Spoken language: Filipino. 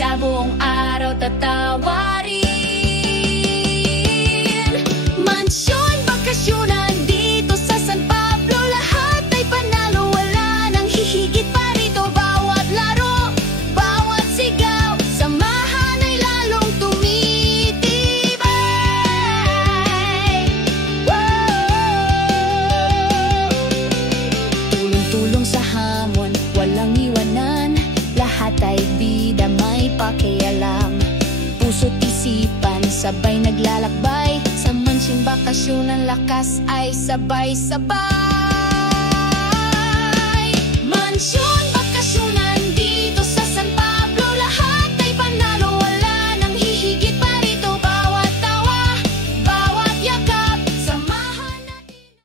sa buong araw tatawarin. Mansyon, bakasyonan dito sa San Pablo, lahat ay panalo, wala nang hihigit pa rito. Bawat laro, bawat sigaw, samahan ay lalong tumitibay. Tulong-tulong sa hamon, walang iwanan, lahat ay bida, may pakialam. Puso't isipan, sabay naglalakbay, sa mansyon bakasyon ang lakas ay sabay-sabay.